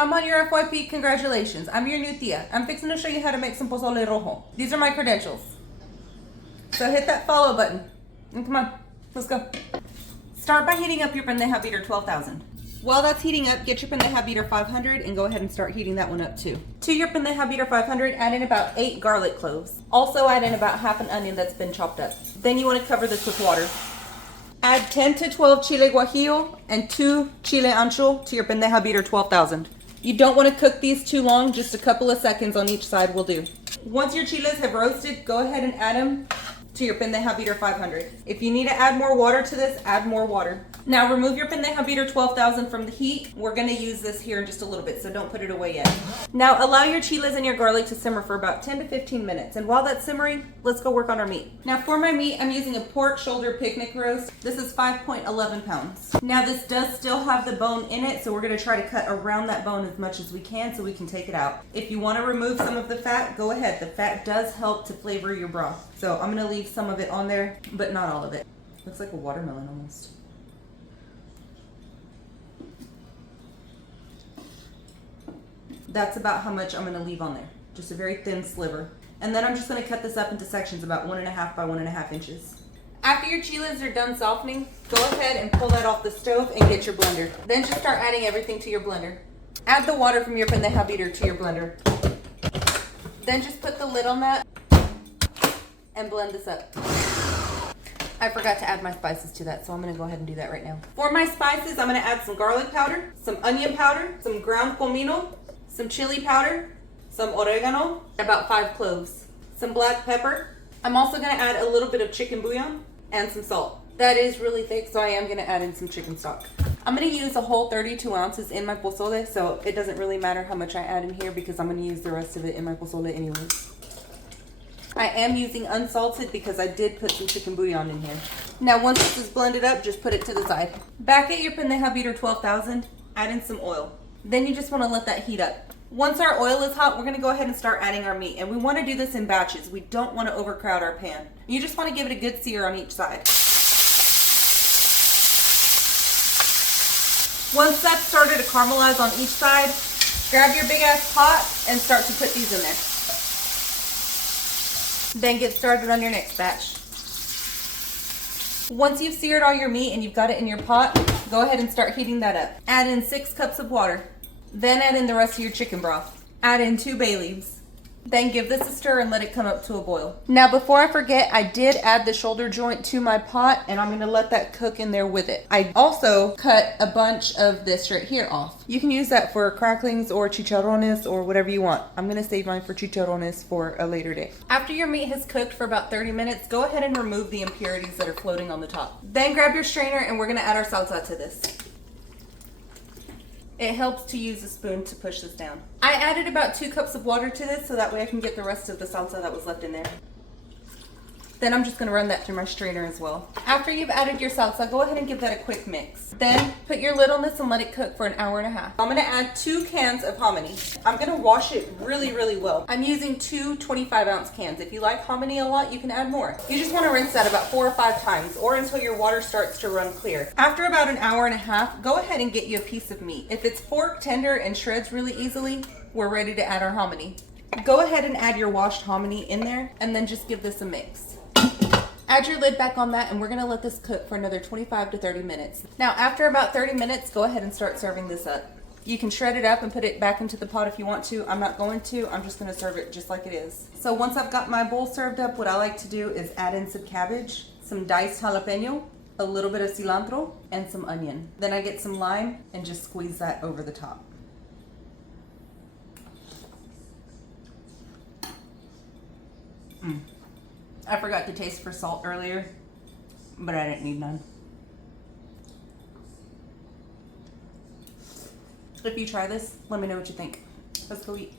I'm on your FYP, congratulations. I'm your new tia. I'm fixing to show you how to make some pozole rojo. These are my credentials. So hit that follow button. And come on, let's go. Start by heating up your pendeja beater 12,000. While that's heating up, get your pendeja beater 500 and go ahead and start heating that one up too. To your pendeja beater 500, add in about 8 garlic cloves. Also add in about half an onion that's been chopped up. Then you want to cover this with water. Add 10 to 12 chile guajillo and 2 chile ancho to your pendeja beater 12,000. You don't want to cook these too long, just a couple of seconds on each side will do. Once your chiles have roasted, go ahead and add them to your pendeja beater 500. If you need to add more water to this, add more water. Now remove your pendeja beater 12,000 from the heat. We're gonna use this here in just a little bit, so don't put it away yet. Now allow your chiles and your garlic to simmer for about 10 to 15 minutes. And while that's simmering, let's go work on our meat. Now for my meat, I'm using a pork shoulder picnic roast. This is 5.11 pounds. Now this does still have the bone in it, so we're gonna try to cut around that bone as much as we can so we can take it out. If you wanna remove some of the fat, go ahead. The fat does help to flavor your broth. So I'm gonna leave some of it on there, but not all of it. Looks like a watermelon almost. That's about how much I'm gonna leave on there. Just a very thin sliver. And then I'm just gonna cut this up into sections about 1.5 by 1.5 inches. After your chiles are done softening, go ahead and pull that off the stove and get your blender. Then just start adding everything to your blender. Add the water from your pendeja beater to your blender. Then just put the lid on that and blend this up. I forgot to add my spices to that, so I'm gonna go ahead and do that right now. For my spices, I'm gonna add some garlic powder, some onion powder, some ground comino, some chili powder, some oregano, about 5 cloves, some black pepper. I'm also gonna add a little bit of chicken bouillon and some salt. That is really thick, so I am gonna add in some chicken stock. I'm gonna use a whole 32 ounces in my pozole, so it doesn't really matter how much I add in here because I'm gonna use the rest of it in my pozole anyways. I am using unsalted because I did put some chicken bouillon in here. Now once this is blended up, just put it to the side. Back at your pendeja beater 12,000, add in some oil. Then you just want to let that heat up. Once our oil is hot, we're going to go ahead and start adding our meat. And we want to do this in batches. We don't want to overcrowd our pan. You just want to give it a good sear on each side. Once that's started to caramelize on each side, grab your big ass pot and start to put these in there. Then get started on your next batch. Once you've seared all your meat and you've got it in your pot, go ahead and start heating that up. Add in 6 cups of water. Then add in the rest of your chicken broth. Add in 2 bay leaves. Then give this a stir and let it come up to a boil. Now before I forget, I did add the shoulder joint to my pot and I'm going to let that cook in there with it. I also cut a bunch of this right here off. You can use that for cracklings or chicharrones or whatever you want. I'm going to save mine for chicharrones for a later day. After your meat has cooked for about 30 minutes, go ahead and remove the impurities that are floating on the top. Then grab your strainer and we're going to add our salsa to this. It helps to use a spoon to push this down. I added about 2 cups of water to this so that way I can get the rest of the salsa that was left in there. Then I'm just gonna run that through my strainer as well. After you've added your salsa, go ahead and give that a quick mix. Then put your lid on this and let it cook for an hour and a half. I'm gonna add 2 cans of hominy. I'm gonna wash it really, really well. I'm using 2 25-ounce cans. If you like hominy a lot, you can add more. You just wanna rinse that about 4 or 5 times or until your water starts to run clear. After about an hour and a half, go ahead and get you a piece of meat. If it's fork tender and shreds really easily, we're ready to add our hominy. Go ahead and add your washed hominy in there and then just give this a mix. Add your lid back on that and we're gonna let this cook for another 25 to 30 minutes. Now after about 30 minutes, go ahead and start serving this up. You can shred it up and put it back into the pot if you want to. I'm not going to, I'm just gonna serve it just like it is. So once I've got my bowl served up, what I like to do is add in some cabbage, some diced jalapeno, a little bit of cilantro, and some onion. Then I get some lime and just squeeze that over the top. I forgot to taste for salt earlier, but I didn't need none. If you try this, let me know what you think. Let's go eat.